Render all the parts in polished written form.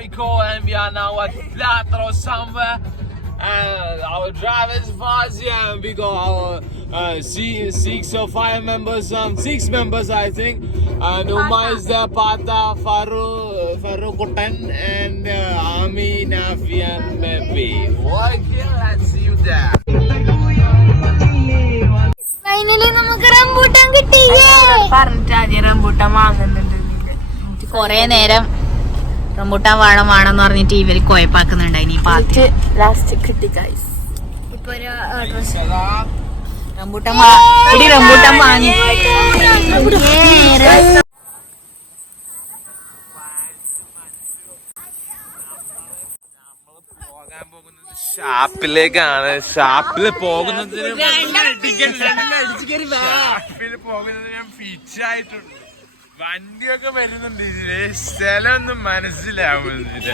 Koiko, and we are now at Platros somewhere. And our driver is Fazia, and we got our six or five members, six members I think. Numa is there, Pata, Faru Kutan, and Ami, Nafi, and Mepi. Okay, let's see you there. Finally, നമുക്ക് rambutan കിട്ടിയേ. പറഞ്ഞിട്ട് rambutan വാങ്ങുന്നുണ്ട്. കൊറേ നേരം rambutan വേണമെന്ന് പറഞ്ഞിട്ട് ഇവര് കോയപ്പാക്കുന്നുണ്ടായി. Last കിട്ടി ഗൈസ്. ഇപ്പൊ ഒരു ഡ്രസ് റംബൂട്ടാൻ വാങ്ങി. ഷാപ്പിലേക്കാണ്. ഷാപ്പിൽ പോകുന്നതിന് ഫിച്ചായിട്ടുണ്ട്. വണ്ടിയൊക്കെ വരുന്നുണ്ട്. ഇതില് സ്ഥലമൊന്നും മനസ്സിലാവുന്നില്ല.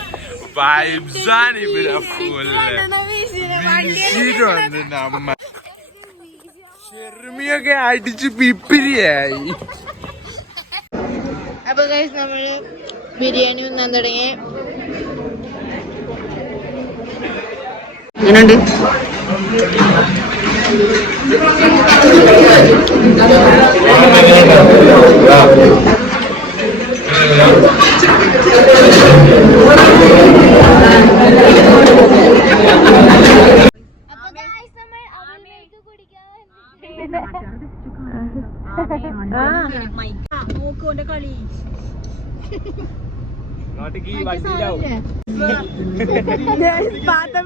വൈബ്സാണ് ഇവിടെ ഫുള്ള്. നമ്മ ഷെർമിയൊക്കെ അടിച്ച് പിപ്പിരിയായി. അപ്പൊ ഗൈസ് നമ്മള് ബിരിയാണി തിന്നാൻ തുടങ്ങി. എങ്ങനെയുണ്ട്? കളി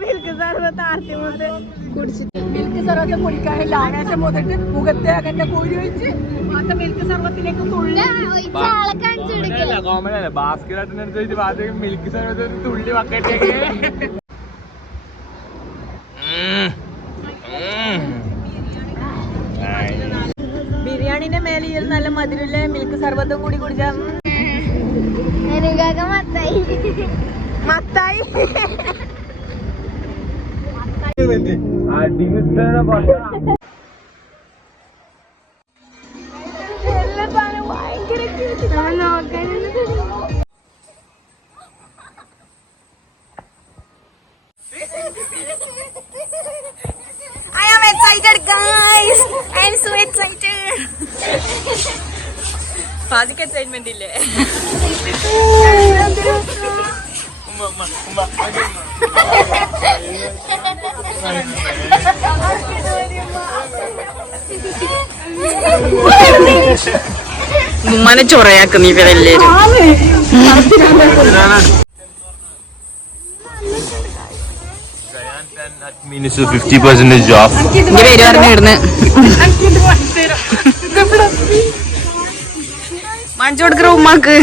മിൽക്ക് സർവത്ത് ആർത്തി കുടിച്ചിട്ട് മിൽക്ക് സർവത്ത് കുടിക്കാനില്ല. ആകാശം മുതട്ട് മുഖത്തെ അങ്ങനെ കോരി വെച്ച് മാത്രം മിൽക്ക് സർവത്തിലേക്ക് തുള്ളി ബാസ്കറ്റിനനുസരിച്ച് പാത്രത്തിൽ മിൽക്ക് സർവത്ത് തുള്ളി വക്കട്ടേക്ക്. ബിരിയാണിന്റെ മേലെ ഈ നല്ല മധുരമുള്ള മിൽക്ക് സർവത്തും കൂടി കുടിച്ചാൽ Mathai I am excited guys. I am so excited. ഫാസിക്ക് എക്സൈറ്റ്മെന്റ് ഇല്ലേ? ഉമ്മാനെ ചൊറയാക്കുന്നു ഇവരെല്ലാരും. Minus 50% off. എന്റെ പേര് പറഞ്ഞിരുന്നു മണിച്ചു കൊടുക്കറ ഉമ്മാക്ക്.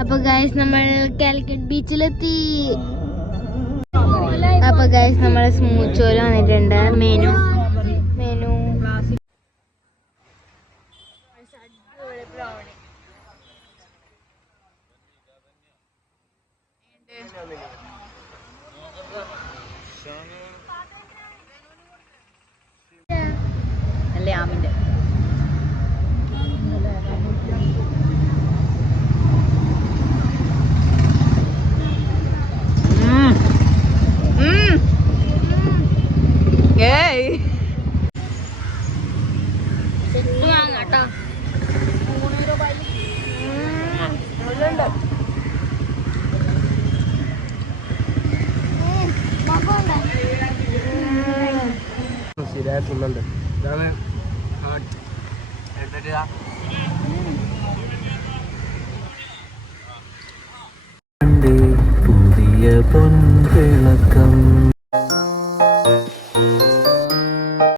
അപ്പൊ ഗൈസ് നമ്മൾ കാലിക്കറ്റ് ബീച്ചിലെത്തി. അപ്പൊ ഗൈസ് നമ്മളെ സ്മൂത്ത് ചോല വന്നിട്ടുണ്ട്. മെനു അല്ലേ ആമിന്റെ കേട്ടോ. ശരിയായിട്ടുന്നുണ്ട്. ഇതാണ് പുതിയ പൊൻവിളക്കം